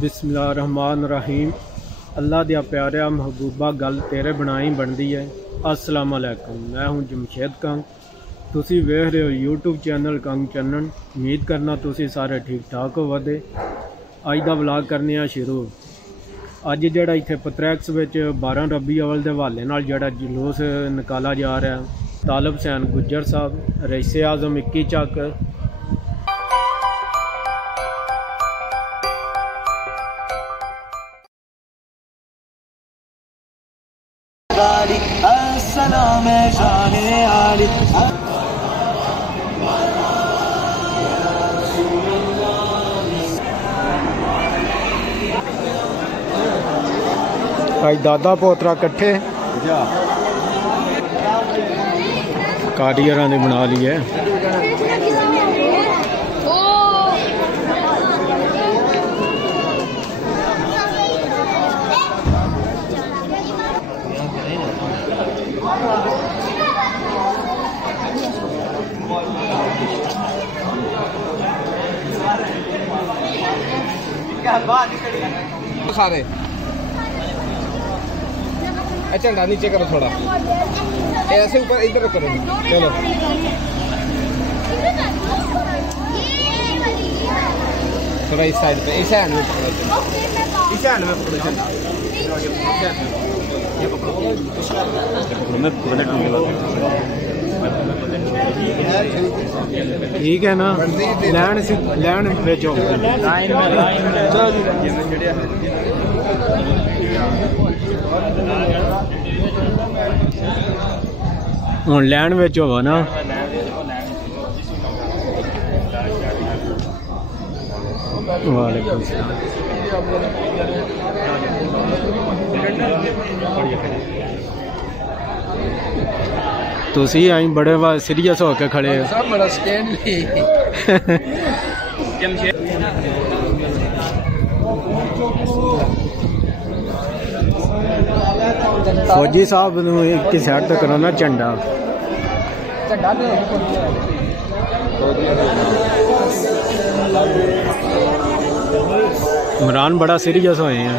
बिस्मिल्लाहिर्रहमानिर्रहीम। अल्लाह दिया प्यारा महबूबा गल तेरे बनाई बनती है। अस्सलाम वालेकुम, मैं हूँ जमशेद कंग। तुसी वेख रहे हो यूट्यूब चैनल कंग चन्नन। उम्मीद करना तुसी सारे ठीक ठाक होवदे। अज दा व्लॉग करने शुरू। अज जिहड़ा इत्थे पत्रैक्स विच 12 रबी अव्वल दे हवाले नाल जिहड़ा जुलूस निकाला जा रहा है, तालब हुसैन गुज्जर साहब, रईसे आज़म 21 चक, आज दादा पोतरा कट्ठे कारीगर ने बना ली है। सारे झंडा नीचे करो, थोड़ा ऐसे ऊपर इधर करो। चलो थोड़ा इस साइड पे, इस हैंड में पकड़ो, इस हैंड में पकड़ो झंडा। ठीक है ना, लैन भेजो। हुण लैन विच होवो ना। वालेकुम सलाम। तुसी आई बड़े सीरियस होके खड़े हो। फौजी साहब की साइड तक करो ना झंडा। इमरान बड़ा सीरियस होए हैं।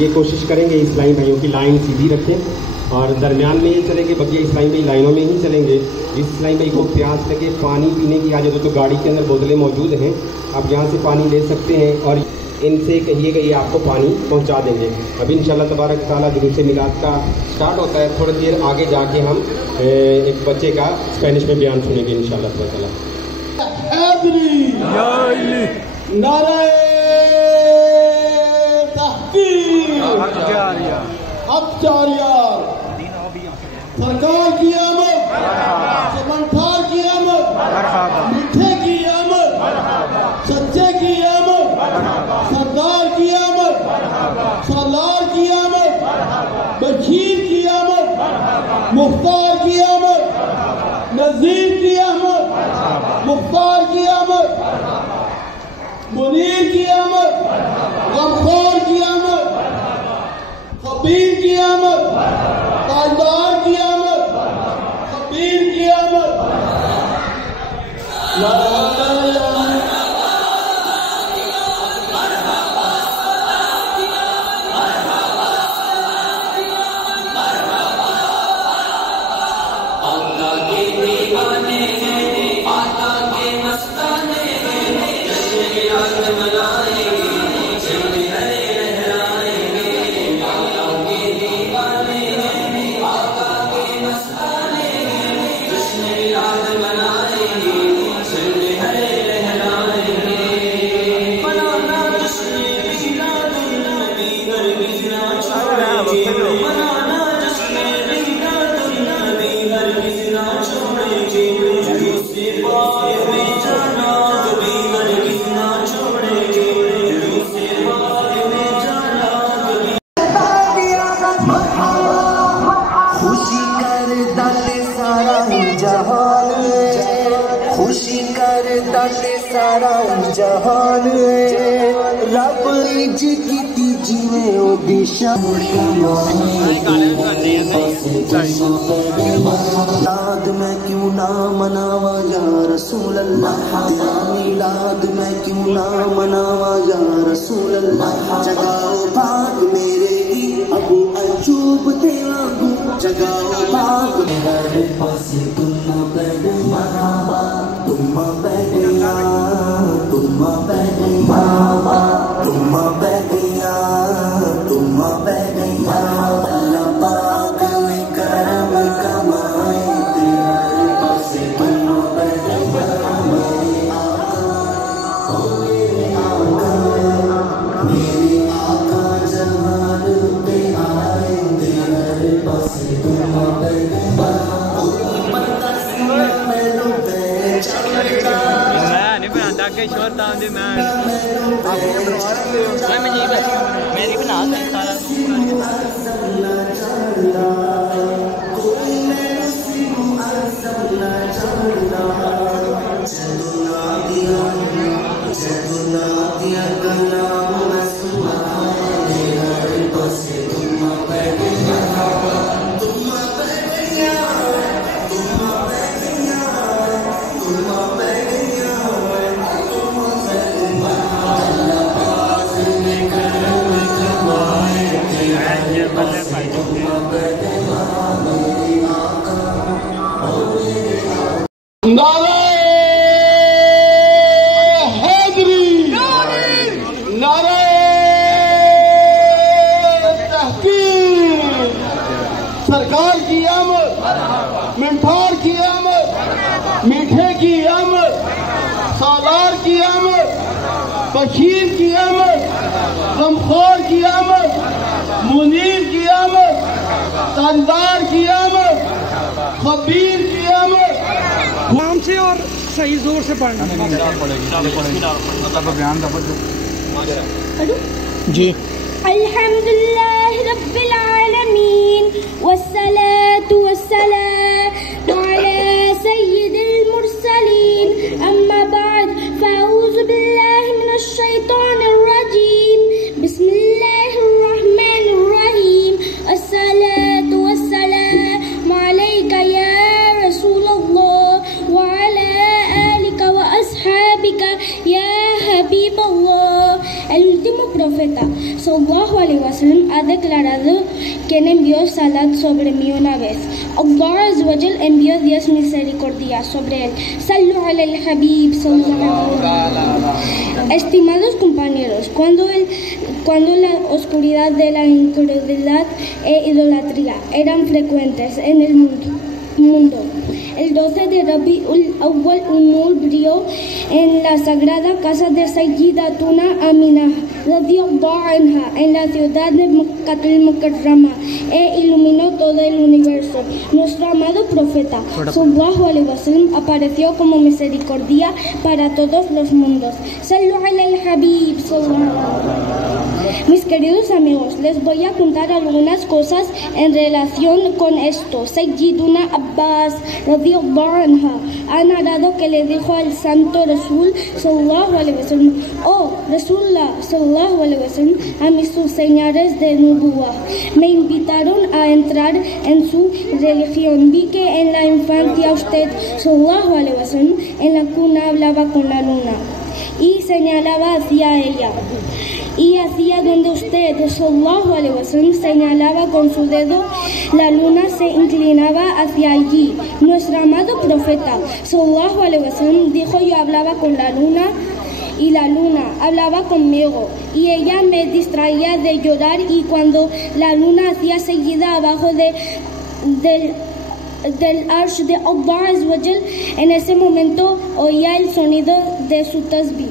ये कोशिश करेंगे इस्लामी भाइयों की लाइन सीधी रखें और दरमियान में ये चलेंगे। बल्कि इस्लामी भाई लाइनों में ही चलेंगे। जिस इस्लामी भाई को प्यास लगे, पानी पीने की आदत हो, तो गाड़ी के अंदर बोतलें मौजूद हैं, आप यहाँ से पानी ले सकते हैं और इनसे कहिएगा ये आपको पानी पहुँचा देंगे। अभी इंशाल्लाह तबारक ताला जुलूस मिलाद का स्टार्ट होता है। थोड़ी देर आगे जाके हम एक बच्चे का स्पेनिश में बयान सुनेंगे इंशाल्लाह ताला। सरकार की आमद, चमनठार की आमद, नज़ीर की आमद, मुख्तार की आमद, मुनीर की आमद, गमखोर की आमद, खबीर की आमद, ताजदार की आमद, खबीर की आमद। खुशी कर दाते सारा जहान रब इज की जिने ओ दिशा मिलाद में क्यों ना मनावा या रसूल अल्लाह, तेरा मिलाद में क्यों ना मनावा या रसूल अल्लाह। जगाओ भाग मेरे की अबू अयूब तेरा जगाओ भाग मेरे पास तुम बैठा तुम बैठिया तुम बैठिया तुम बैठिया तुम बैठिया अल्लाह पाक ने करम कमाए तेरे पास तुम बैठिया मेरे आका जहान पे आए तेरे पास तुम बैठिया के शोर तांदे मैं मेरी बना सरकार की आमद, मिठार की आमद, मीठे की आमद, सालार की आमद, बशीर की आमद, गमखोर की आमद, मुनीर की आमद, ताजदार की आमद, खबीर की आमद। नाम से और सही जोर से पढ़ना जी। अल्हम्दुलिल्लाह रब्बिल आलमीन वस्सलातु वस्सलामु अला सय्यिदिल मुरसलीन अम्मा बाद फ़अऊज़ु बिल्लाहि मिनश शैतानिर रजीम बिस्मिल्लाहिर रहमानिर रहीम अस्सलातु वस्सलामु अलैका या रसूलल्लाह व अला आलिका व अस्हाबिका या Habibullah. El último profeta, sallallahu alaihi wasallam, ha declarado quien envió salat sobre mí una vez. Allah Azza wa Jal envió 10 misericordias sobre él. Sallu ala al-Habib sallallahu alaihi wasallam. Estimados compañeros, cuando la oscuridad de la incredulidad e idolatría eran frecuentes en el mundo, el 12 de Rabiul Awwal un nur brilló en la sagrada casa de Sayyidatuna Aminah radiyallahu anha, en la ciudad de Makkatul Mukarrama, e iluminó todo el universo. Nuestro amado profeta sallallahu alaihi wasallam apareció como misericordia para todos los mundos. Sallu ala al-Habib sallallahu alaihi wasallam. Mis queridos amigos, les voy a contar algunas cosas en relación con esto. Sayyiduna Abbas radiyallahu anha ha narrado que le dijo al santo Rasul sallallahu alaihi wasallam: oh Rasulullah sallallahu alaihi wasallam, a mis señores de Nubuwa me invitaron a entrar en su religión. Vi que en la infancia usted sallallahu alaihi wasallam en la cuna hablaba con la luna y señalaba hacia ella, y hacia donde usted sallallahu alaihi wasallam señalaba con su dedo, la luna se inclinaba hacia allí. Nuestro amado profeta sallallahu alaihi wasallam dijo: yo hablaba con la luna y la luna hablaba conmigo, y ella me distraía de llorar, y cuando la luna hacía seguida abajo del arsh de Allah Azza wa Jal, en ese momento oía el sonido de su tasbih.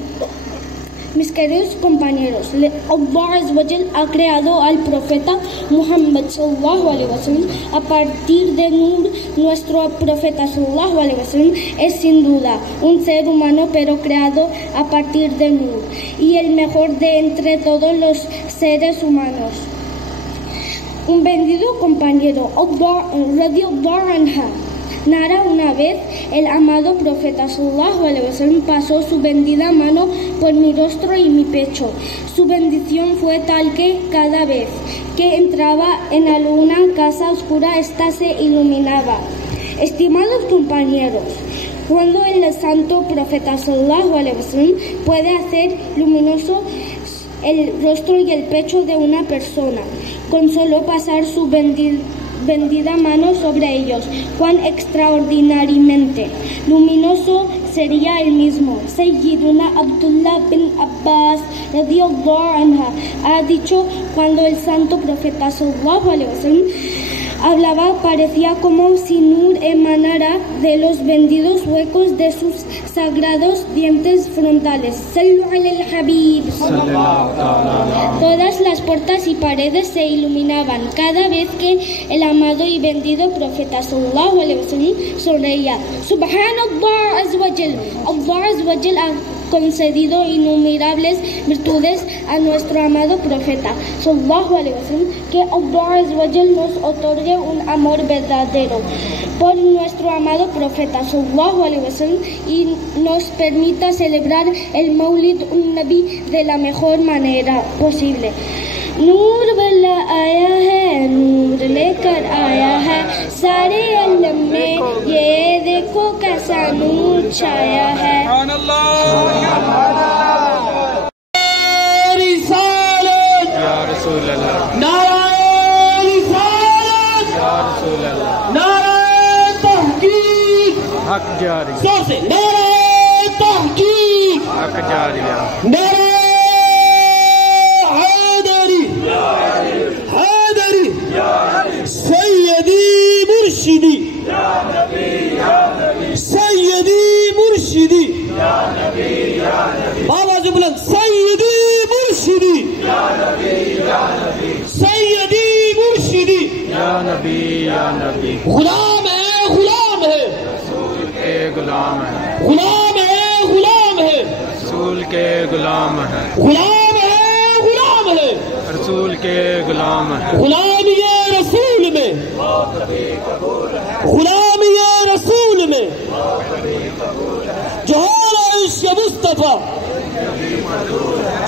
Mis queridos compañeros, Allah Azza wa Jal ha creado al profeta Muhammad sallallahu alaihi wasallam a partir de Nur. Nuestro profeta sallallahu alaihi wasallam es sin duda un ser humano, pero creado a partir de Nur, y el mejor de entre todos los seres humanos. Un bendito compañero, radiyallahu anha, narra: una vez el amado profeta sallallahu alaihi wasallam pasó su bendita mano por mi rostro y mi pecho. Su bendición fue tal que cada vez que entraba en alguna casa oscura, ésta se iluminaba. Estimados compañeros, cuando el santo profeta sallallahu alaihi wasallam puede hacer luminoso el rostro y el pecho de una persona con solo pasar su bendita mano sobre ellos, cuán extraordinariamente luminoso sería el mismo. Sayyiduna Abdullah bin Abbas radiyallahu anha ha dicho: cuando el santo profeta sallallahu alaihi wasallam hablaba, parecía como si Nur emanara de los benditos huecos de sus sagrados dientes frontales. Sallu ala al-Habib. Todas las puertas y paredes se iluminaban cada vez que el amado y bendito profeta sallallahu alaihi wasallam sonreía. Subhanallah Azza wa Jal. Allah Azza wa Jal ha concedido innumerables virtudes a nuestro amado profeta sallallahu alaihi wasallam, que Allah Azza wa Jal nos otorgue un amor verdadero por nuestro amado profeta sallallahu alaihi wasallam y nos permita celebrar el Maulid un-Nabi de la mejor manera posible. नूर वाला आया है, नूर लेकर आया है सारे आलम में, ये देखो कैसा नूर छाया है। हक जारी, जोर से नारे तहकीक, हक जारी, नारे हैदरी, हैदरी, सैयदी मुर्शिदी, सैयदी मुर्शिदी, बाबा जी बुलंद, सैयदी मुर्शिदी, सैयदी मुर्शिदी, या नबी या नबी। गुलाम है, गुलाम है, गुलाम है, गुलाम है, गुलाम है, रसूल के गुलाम है, गुलाम है, गुलाम है, रसूल के गुलाम है, गुलाम ये रसूल में, गुलाम ये रसूल में, जोहरा इश्क मुस्तफा,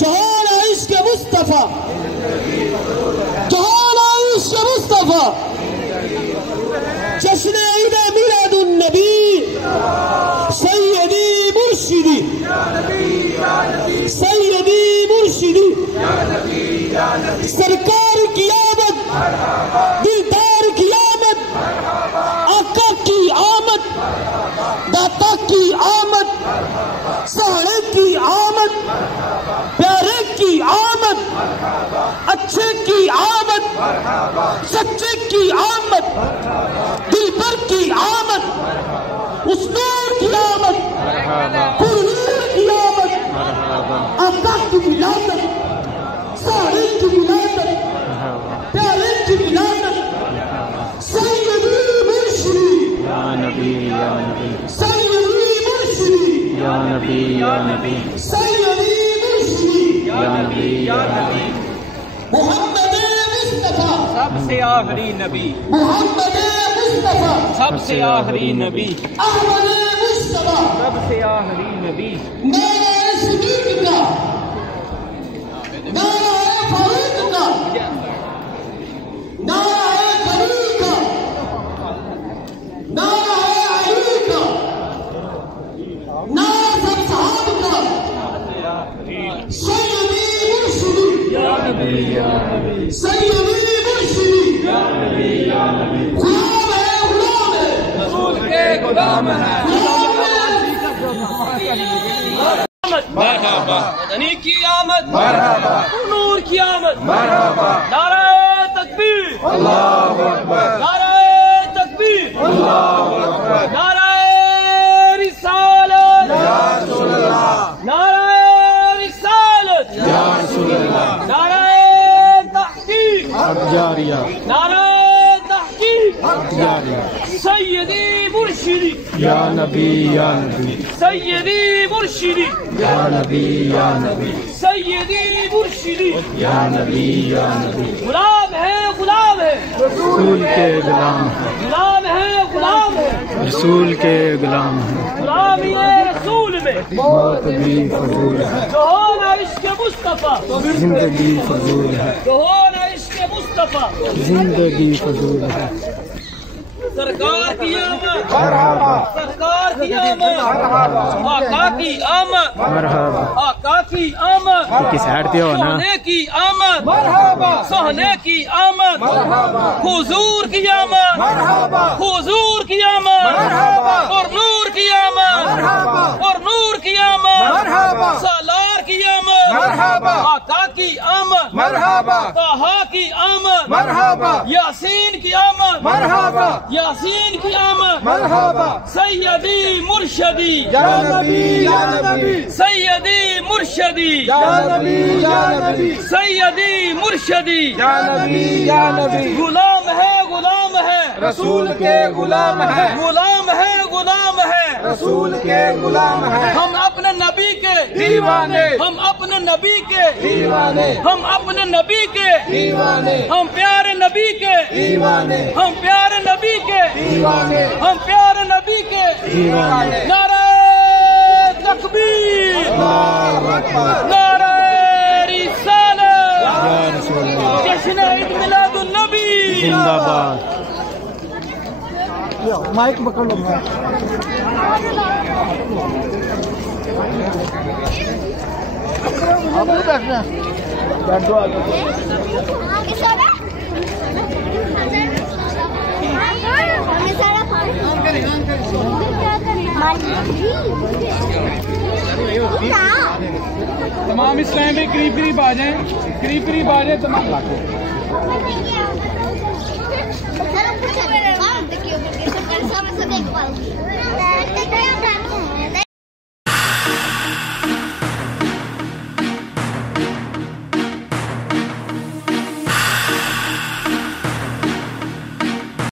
जोहरा इश्क मुस्तफा, जोहरा इश्क मुस्तफा, जश्न ईद मिलादुन नबी, सैयदी मुर्शिदी, सैयदी मुर्शिदी, सरकार की आमद, दिलदार की आमद, आका की आमद, दाता की आमद, सहारे की आमद, प्यारे की आमद, अच्छे की आमद, सच्चे की आमद, दिलबर की आमद, उस नूर की आमद, पुरनूर की विलादत, सारे की विलादत, प्यारे की विलादत, सैयदी मुर्शिदी या नबी या नबी सैयदी मुर्शिदी या नबी या नबी सैयदी मुर्शिदी या नबी या नबी मोहम्मद मुस्तफा सबसे आखिरी नबी, मोहम्मद मुस्तफा सबसे आखिरी नबी, अहमद मुस्तफा सबसे आखिरी नबी, नारे सिद्दीक का, नारे फारूक का, नारे अली का, नारे अली का, नारे सब साहब का, सैयदी मुर्शिदी या नबी या नबी सैयदी मुर्शिदी या नबी या नबी गुलाम है, गुलाम है, रसूल के गुलाम है। मरहबा मदनी की आमद, मरहबा नूर की आमद, मरहबा नारे तकबीर, अल्लाहु अकबर, नारे तकबीर, अल्लाहु अकबर, नारे रिसालत, या रसूल अल्लाह, नारे रिसालत, या रसूल अल्लाह, नारे तहकीक, जारिया नारे तहकीक, जारिया सैयदी मुर्शिदी या नबी या नबी सैयदी मुर्शिदी या नबी या नबी सैयदी मुर्शिदी या नबी या नबी गुलाम है, गुलाम है, रसूल के गुलाम है, गुलाम है, गुलाम है, रसूल के गुलाम है, गुलाम ये रसूल में मौत भी फजूल है, जो हो ना इश्क मुस्तफा, जिंदगी फजूल है, जो हो ना इश्क मुस्तफा, जिंदगी फजूल है। सरकार की आमद, मरहबा सरकार की आमद, आका की आमद, मरहबा आका की आमद, की साइड पे हो ना सोने की आमद, सोने की आमद, हुजूर की आमद, हुजूर की आमद, और नूर की आमद, और नूर की आमद, सालार की आमद, आका की आमद, ताहा की आमद, यासीन की आमद, यासीन की आमद, सैयदी मुर्शदी या नबी या नबी, सैयदी मुर्शदी या नबी या नबी, सैयदी मुर्शदी या नबी या नबी, गुलाम है, गुलाम है, रसूल के गुलाम है, गुलाम है, गुलाम है, रसूल के गुलाम है, हम अपने नबी के दीवाने, हम अपने नबी के दीवाने, हम अपने नबी के दीवाने, हम प्यारे नबी के दीवाने, हम प्यारे नबी के दीवाने, हम प्यारे नबी के दीवाने, नारे तकबीर, अल्लाहु अकबर, नारे रिसालत, या रसूल अल्लाह जश्न ईद मिलादुन नबी जिंदाबाद। माइक पकड़ लो। आप नहीं बैठना, बैठ दो आगे। तमाम इस्लाम में करीब करीब आ जाए, करीब करीब आ जाए तमाम लाखों। देखिए